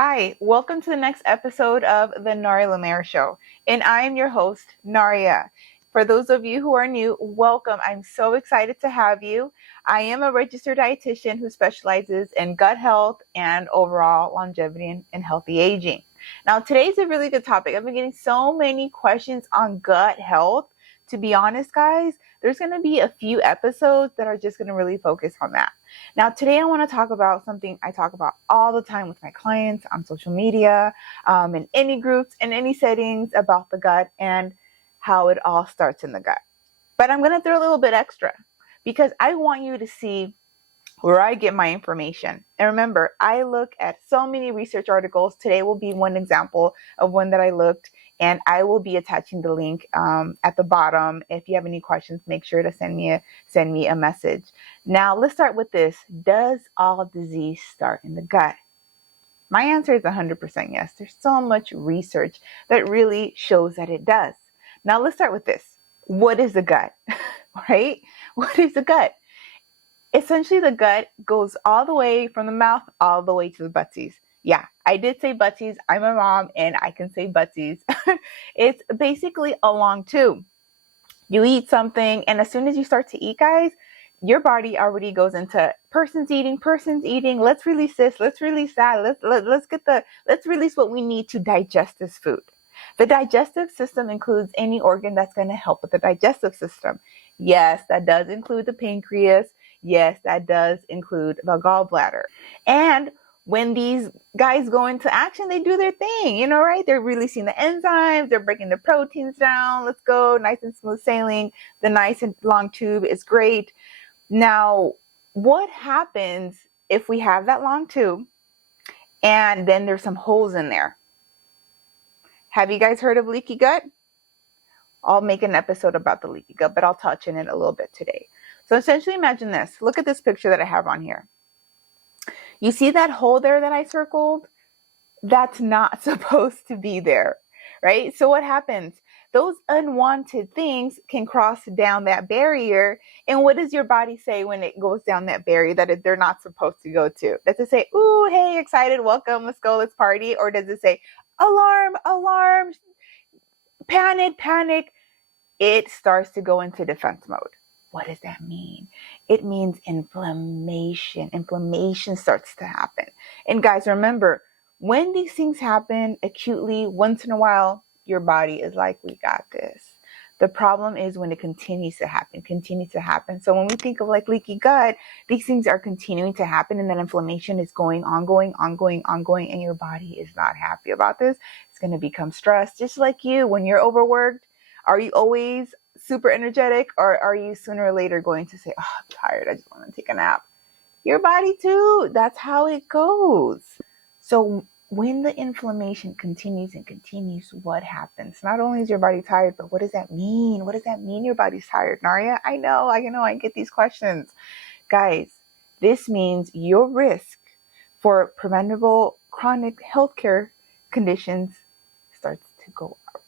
Hi, welcome to the next episode of the Naria Lemaire Show, and I am your host, Naria. For those of you who are new, welcome. I'm so excited to have you. I am a registered dietitian who specializes in gut health and overall longevity and healthy aging. Now, today's a really good topic. I've been getting so many questions on gut health. To be honest, guys, there's going to be a few episodes that are just going to really focus on that. Now, today I want to talk about something I talk about all the time with my clients on social media, in any groups, in any settings about the gut and how it all starts in the gut. But I'm going to throw a little bit extra because I want you to see where I get my information. And remember, I look at so many research articles. Today will be one example of one that I looked, and I will be attaching the link at the bottom. If you have any questions, make sure to send me a message. Now, let's start with this. Does all disease start in the gut? My answer is 100% yes. There's so much research that really shows that it does. Now, let's start with this. What is the gut? Right? What is the gut? Essentially, the gut goes all the way from the mouth all the way to the buttsies. Yeah, I did say buttsies. I'm a mom and I can say buttsies. It's basically a long tube. You eat something, and as soon as you start to eat, guys, your body already goes into person's eating. Let's release this. Let's release that. Let's release what we need to digest this food. The digestive system includes any organ that's going to help with the digestive system. Yes, that does include the pancreas. Yes, that does include the gallbladder. And when these guys go into action, they do their thing, right? They're releasing the enzymes, they're breaking the proteins down. Let's go, nice and smooth sailing. The nice and long tube is great. Now, what happens if we have that long tube and then there's some holes in there? Have you guys heard of leaky gut? I'll make an episode about the leaky gut, but I'll touch on it a little bit today. So essentially imagine this. Look at this picture that I have on here. You see that hole there that I circled? That's not supposed to be there, right? So what happens? Those unwanted things can cross down that barrier. And what does your body say when it goes down that barrier that they're not supposed to go to? Does it say, ooh, hey, excited, welcome, let's go, let's party? Or does it say, alarm, alarm, panic? It starts to go into defense mode. What does that mean? It means inflammation. Inflammation starts to happen. And guys, remember, when these things happen acutely, once in a while, your body is like, we got this. The problem is when it continues to happen. So when we think of like leaky gut, these things are continuing to happen and then inflammation is ongoing, and your body is not happy about this. It's going to become stressed. Just like you, when you're overworked, are you always super energetic, or are you sooner or later going to say, oh, I'm tired, I just want to take a nap? Your body too. That's how it goes. So when the inflammation continues, what happens? Not only is your body tired, but what does that mean? What does that mean your body's tired, Naria? I know, I get these questions. Guys, this means your risk for preventable chronic healthcare conditions starts to go up.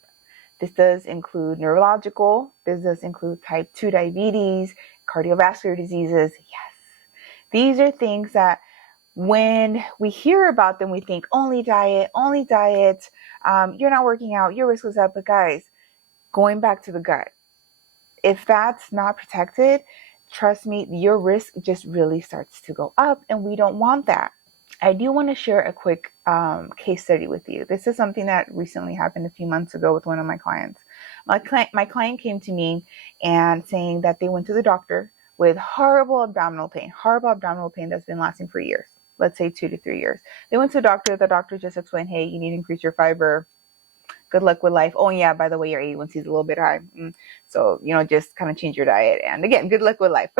This does include neurological. This does include type 2 diabetes, cardiovascular diseases. Yes. These are things that when we hear about them, we think only diet, you're not working out, your risk is up. But guys, going back to the gut, if that's not protected, trust me, your risk just really starts to go up, and we don't want that. I do want to share a quick case study with you. This is something that recently happened a few months ago with one of my clients. My client came to me and saying that they went to the doctor with horrible abdominal pain that's been lasting for years. Let's say 2 to 3 years. They went to the doctor just explained, hey, you need to increase your fiber. Good luck with life. Oh yeah, by the way, your A1C is a little bit high. So, just kind of change your diet. And again, good luck with life.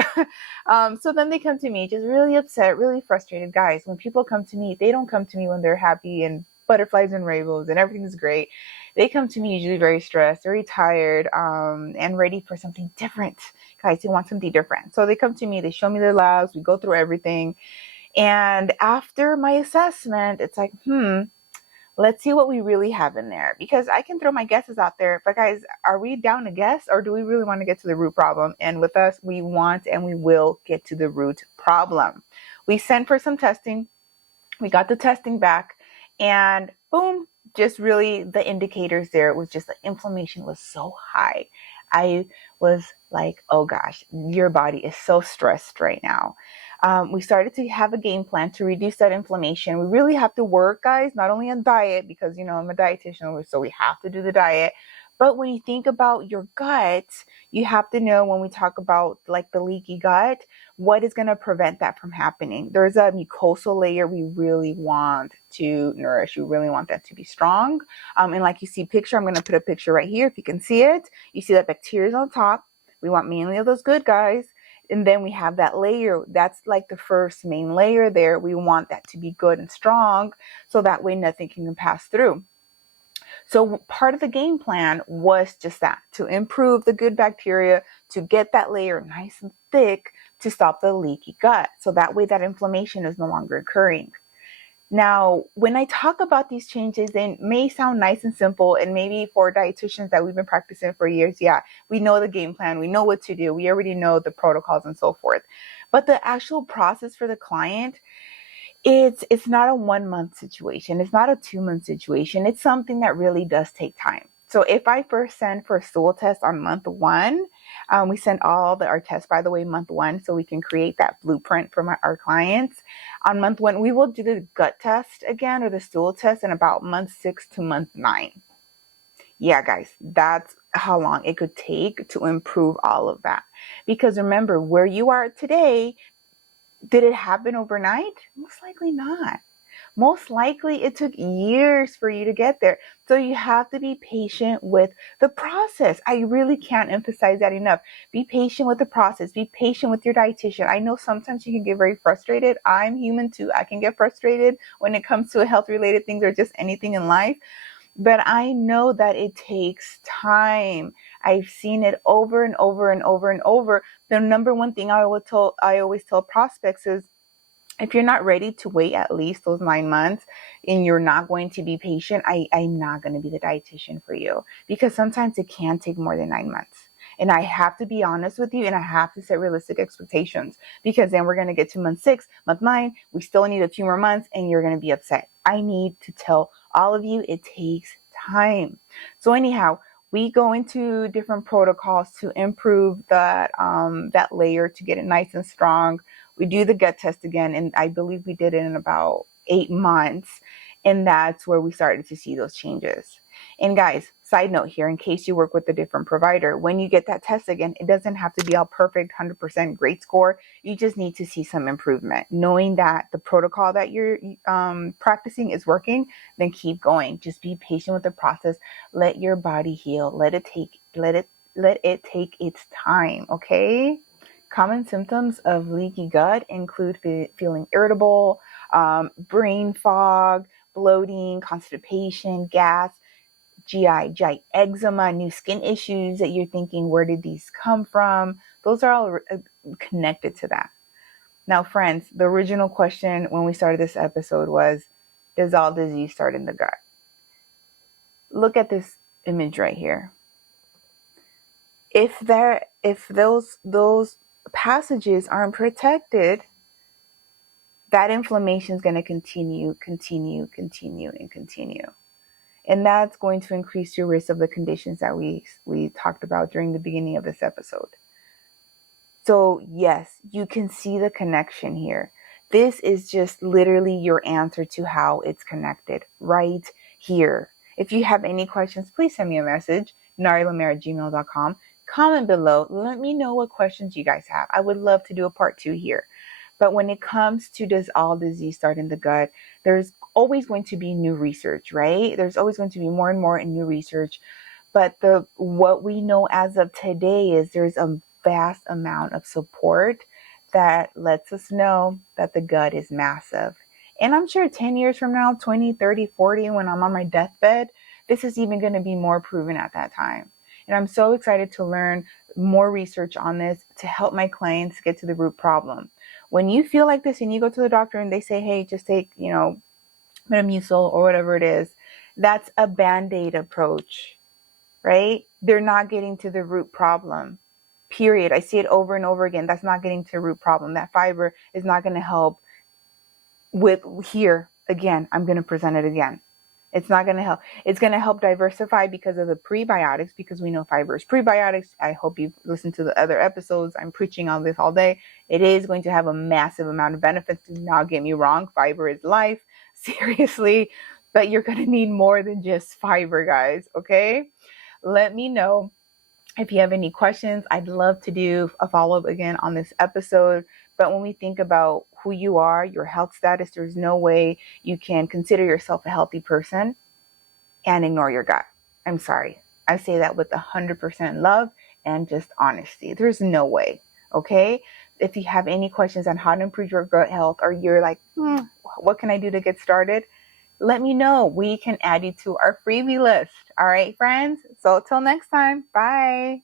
So then they come to me just really upset, really frustrated. Guys, when people come to me, they don't come to me when they're happy and butterflies and rainbows and everything's great. They come to me usually very stressed, very tired, and ready for something different. Guys, they want something different. So they come to me, they show me their labs, we go through everything. And after my assessment, it's like, let's see what we really have in there, because I can throw my guesses out there. But guys, are we down to guess, or do we really want to get to the root problem? And with us, we want and we will get to the root problem. We sent for some testing. We got the testing back. and boom, just really the indicators there was just the inflammation was so high. I was like, oh gosh, your body is so stressed right now. We started to have a game plan to reduce that inflammation. We really have to work, guys, not only on diet, because, I'm a dietitian, so we have to do the diet. But when you think about your gut, you have to know, when we talk about like the leaky gut, what is going to prevent that from happening. There's a mucosal layer we really want to nourish. We really want that to be strong. And like you see picture, I'm going to put a picture right here if you can see it. You see that bacteria is on top. We want mainly of those good guys. And then we have that layer. That's like the first main layer there. We want that to be good and strong, so that way nothing can pass through. So part of the game plan was just that, to improve the good bacteria, to get that layer nice and thick, to stop the leaky gut. So that way that inflammation is no longer occurring. Now, when I talk about these changes, they may sound nice and simple, and maybe for dietitians that we've been practicing for years, yeah, we know the game plan, we know what to do, we already know the protocols and so forth. But the actual process for the client, it's not a 1 month situation. It's not a 2 month situation. It's something that really does take time. So if I first send for a stool test on month 1, we send all our tests, by the way, month 1, so we can create that blueprint for our clients. On month 1, we will do the gut test again, or the stool test, in about month 6 to month 9. Yeah, guys, that's how long it could take to improve all of that. Because remember, where you are today, did it happen overnight? Most likely not. Most likely it took years for you to get there. So you have to be patient with the process. I really can't emphasize that enough. Be patient with the process. Be patient with your dietitian. I know sometimes you can get very frustrated. I'm human too. I can get frustrated when it comes to health related things or just anything in life. But I know that it takes time. I've seen it over and over and over and over. The number one thing I always tell prospects is, if you're not ready to wait at least those 9 months, and you're not going to be patient, I'm not going to be the dietitian for you, because sometimes it can take more than 9 months. And I have to be honest with you, and I have to set realistic expectations, because then we're going to get to month 6, month 9, we still need a few more months, and you're going to be upset. I need to tell all of you, it takes time. So anyhow, we go into different protocols to improve that layer, to get it nice and strong. We do the gut test again, and I believe we did it in about 8 months, and that's where we started to see those changes. And guys, side note here, in case you work with a different provider, when you get that test again, it doesn't have to be all perfect, 100% great score. You just need to see some improvement. Knowing that the protocol that you're practicing is working, then keep going. Just be patient with the process. Let your body heal. Let it take its time, okay? Common symptoms of leaky gut include feeling irritable, brain fog, bloating, constipation, gas, GI eczema, new skin issues that you're thinking, where did these come from? Those are all connected to that. Now, friends, the original question when we started this episode was, does all disease start in the gut? Look at this image right here. If those passages aren't protected, that inflammation is going to continue. And that's going to increase your risk of the conditions that we talked about during the beginning of this episode. So yes, you can see the connection here. This is just literally your answer to how it's connected right here. If you have any questions, please send me a message, narilamere@gmail.com. Comment below. Let me know what questions you guys have. I would love to do a part 2 here. But when it comes to, does all disease start in the gut, there's always going to be new research, right? There's always going to be more and more new research. But what we know as of today is there's a vast amount of support that lets us know that the gut is massive. And I'm sure 10 years from now, 20, 30, 40, when I'm on my deathbed, this is even going to be more proven at that time. And I'm so excited to learn more research on this to help my clients get to the root problem. When you feel like this and you go to the doctor and they say, hey, just take, Metamucil or whatever it is, that's a Band-Aid approach, right? They're not getting to the root problem, period. I see it over and over again. That's not getting to the root problem. That fiber is not going to help with here. Again, I'm going to present it again. It's not going to help. It's going to help diversify because of the prebiotics, because we know fiber is prebiotics. I hope you've listened to the other episodes. I'm preaching on this all day. It is going to have a massive amount of benefits. Do not get me wrong. Fiber is life. Seriously. But you're going to need more than just fiber, guys. Okay? Let me know if you have any questions. I'd love to do a follow-up again on this episode. But when we think about who you are, your health status, there's no way you can consider yourself a healthy person and ignore your gut. I'm sorry. I say that with 100% love and just honesty. There's no way. Okay? If you have any questions on how to improve your gut health, or you're like, what can I do to get started? Let me know. We can add you to our freebie list. All right, friends? So till next time, bye.